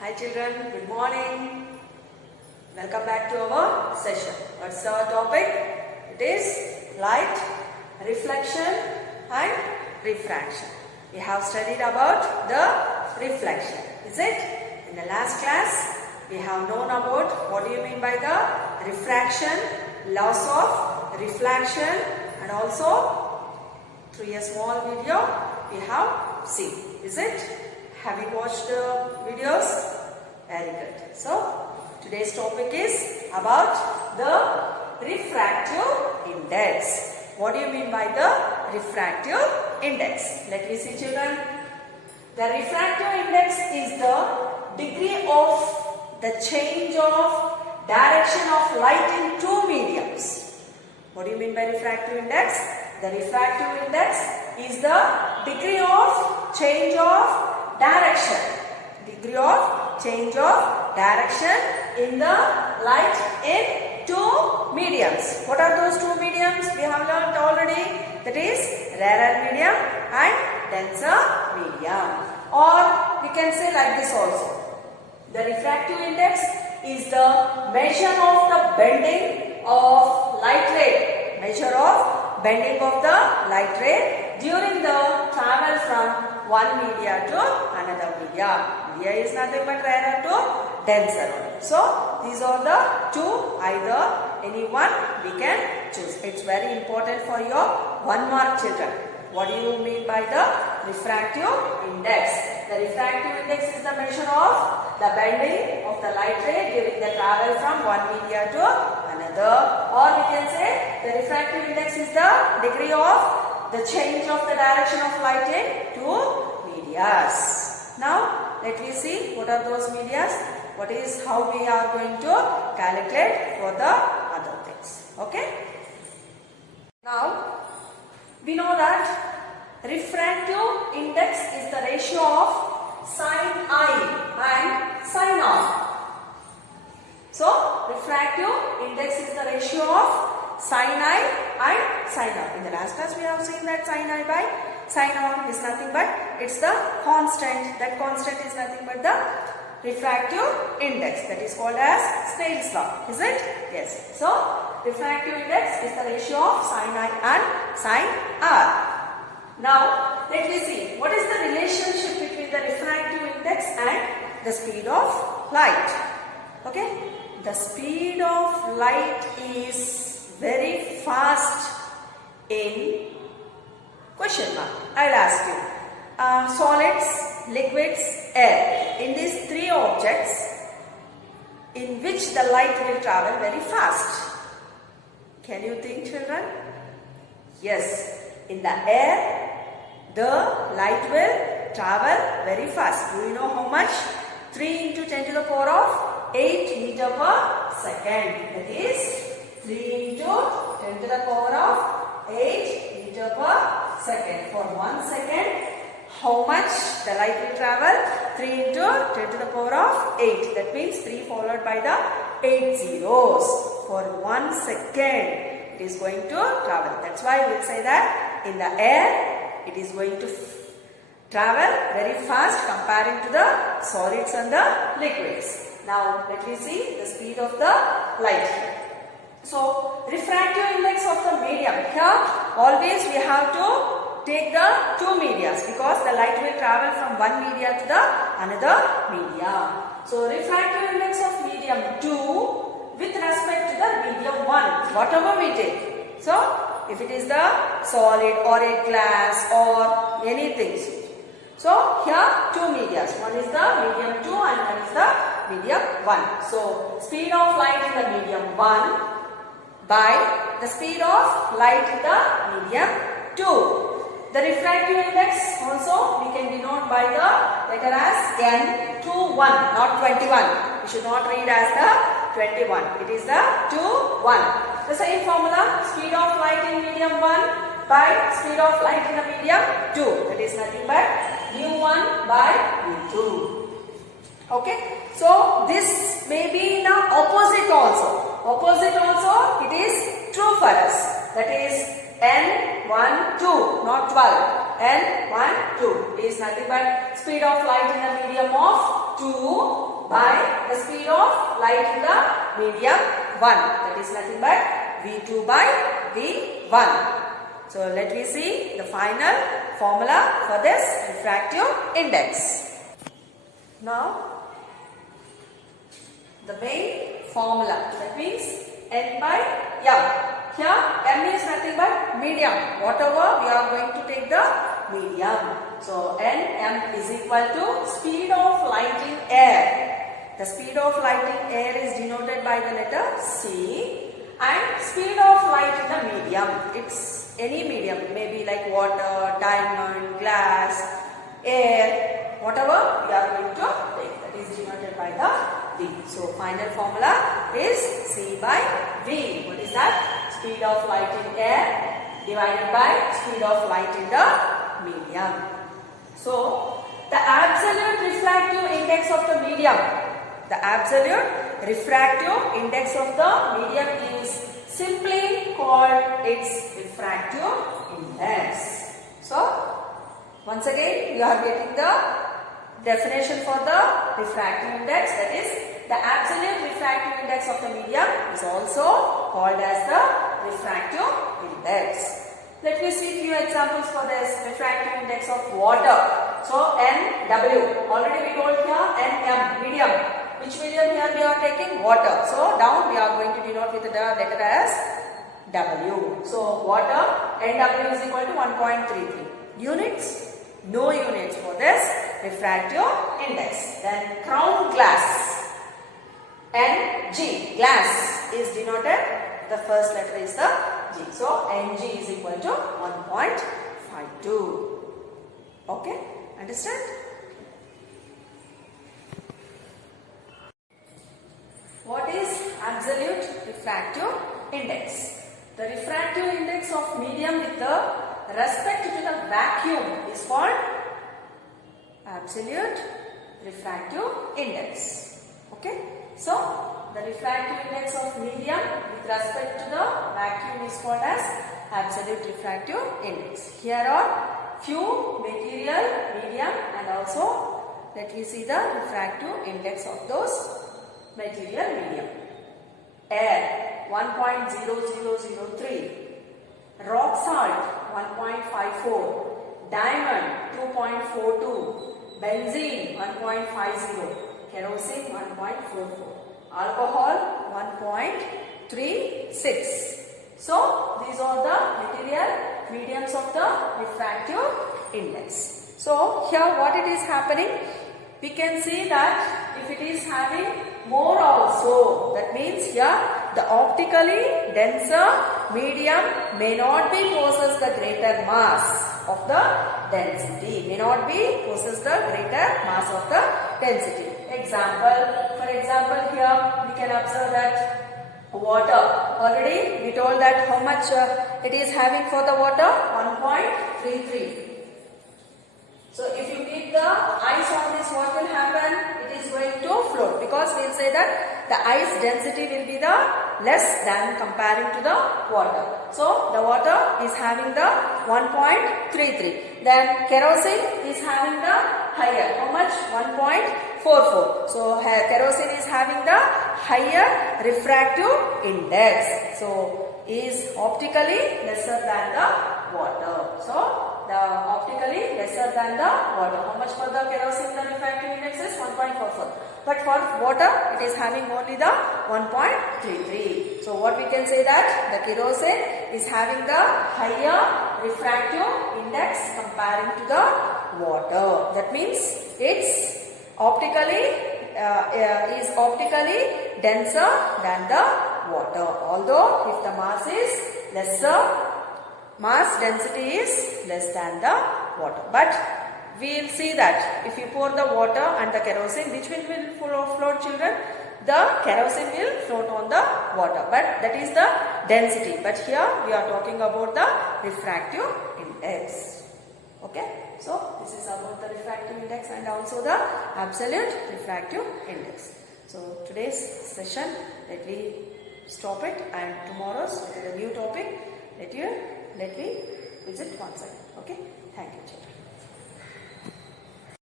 Hi children, good morning. Welcome back to our session. What's our topic? It is light, reflection and refraction. We have studied about the reflection, is it? In the last class, we have known about what do you mean by the refraction, laws of reflection, and also through a small video we have seen, is it? Have you watched the videos? Very good. So, today's topic is about the refractive index. What do you mean by the refractive index? Let me see children. The refractive index is the degree of the change of direction of light in two mediums. What do you mean by refractive index? The refractive index is the degree of change of direction. Degree of change of direction in the light in two mediums. What are those two mediums? We have learned already. That is rarer medium and denser medium. Or we can say like this also. The refractive index is the measure of the bending of light ray. Measure of bending of the light ray during the travel from one media to another media. Media is nothing but rarer to denser. So, these are the two, either any one we can choose. It's very important for your 1 mark children. What do you mean by the refractive index? The refractive index is the measure of the bending of the light ray during the travel from one media to another. Or we can say the refractive index is the degree of the change of the direction of light in two medias. Now, let me see what are those medias. What is how we are going to calculate for the other things. Okay. Now, we know that refractive index is the ratio of sin I and sin R. So, refractive index is the ratio of sin I and sin R. In the last class we have seen that sin I by sin R is nothing but it's the constant. That constant is nothing but the refractive index. That is called as Snell's law. Is it? Yes. So, refractive index is the ratio of sin I and sin R. Now, let me see. What is the relationship between the refractive index and the speed of light? Okay. The speed of light is very fast in question mark. I'll ask you. Solids, liquids, air. In these three objects, in which the light will travel very fast? Can you think, children? Yes. In the air, the light will travel very fast. Do you know how much? 3 into 10 to the power of 8 meter per second. That is 3 into 10 to the power of 8 meter per second. For 1 second, how much the light will travel? 3 into 10 to the power of 8. That means 3 followed by the 8 zeros. For 1 second, it is going to travel. That's why we will say that in the air, it is going to travel very fast comparing to the solids and the liquids. Now, let me see the speed of the light. So, refractive index of the medium. Here, always we have to take the two medias because the light will travel from one media to the another media. So, refractive index of medium 2 with respect to the medium 1, whatever we take. So, if it is the solid or a glass or anything. So, here two medias. One is the medium 2 and one is the medium 1. So, speed of light in the medium 1 by the speed of light in the medium 2. The refractive index also we can denote by the letter as N21, not 21. We should not read as the 21. It is the 21. The same formula, speed of light in medium 1 by speed of light in the medium 2. That is nothing but mu1 by mu2. Okay. So, this may be in the opposite also. Opposite also, it is true for us. That is N1, 2, not 12. N1, 2 is nothing but speed of light in the medium of 2 by the speed of light in the medium 1. That is nothing but V2 by V1. So let me see the final formula for this refractive index. Now the main formula, that means N by M. Here M is nothing but medium. Whatever we are going to take the medium. So Nm is equal to speed of light in air. The speed of light in air is denoted by the letter C, and speed of light in the medium. It's any medium, maybe like water, diamond, glass, air, whatever we are going to take. That is denoted by the V. So final formula is C by V. What is that? Speed of light in air divided by speed of light in the medium. So the absolute refractive index of the medium, the absolute refractive index of the medium is simply called its refractive index. So once again we are getting the definition for the refractive index, that is the absolute refractive index of the medium is also called as the refractive index. Let me see few examples for this refractive index of water. So NW, already we told here NM, medium. Which medium here we are taking? Water. So down we are going to denote with the letter as W. So water, NW is equal to 1.33. Units? No units for this refractive index. Then crown glass, Ng, glass is denoted, the first letter is the G. So Ng is equal to 1.52. Okay, understand? What is absolute refractive index? The refractive index of medium with the respect to the vacuum is called absolute refractive index. Okay, so the refractive index of medium with respect to the vacuum is called as absolute refractive index. Here are few material, medium, and also let me see the refractive index of those material, medium. Air 1.0003, rock salt 1.54, diamond 2.42, benzene 1.50, kerosene 1.44, alcohol 1.36. So these are the material mediums of the refractive index. So here what it is happening, we can see that if it is having more also, that means here the optically denser medium may not be possess the greater mass of the density, may not be possess the greater mass of the density. For example here we can observe that water, already we told that how much it is having for the water, 1.33. So if you keep the ice on this, what will happen? It is going to float, because we will say that the ice density will be the less than comparing to the water. So the water is having the 1.33. Then kerosene is having the higher. How much? 1.44. So kerosene is having the higher refractive index. So is optically lesser than the water. So the optically lesser than the water. How much for the kerosene the refractive index is? 1.44. But for water it is having only the 1.33. So what we can say that the kerosene is having the higher refractive index comparing to the water. That means it's optically denser than the water. Although if the mass is lesser, mass density is less than the water. But we will see that if you pour the water and the kerosene, which will float, children? The kerosene will float on the water, but that is the density. But here we are talking about the refractive index. Okay, so this is about the refractive index and also the absolute refractive index. So today's session, let me stop it, and tomorrow's with a new topic, let me visit once again. Okay, thank you, children.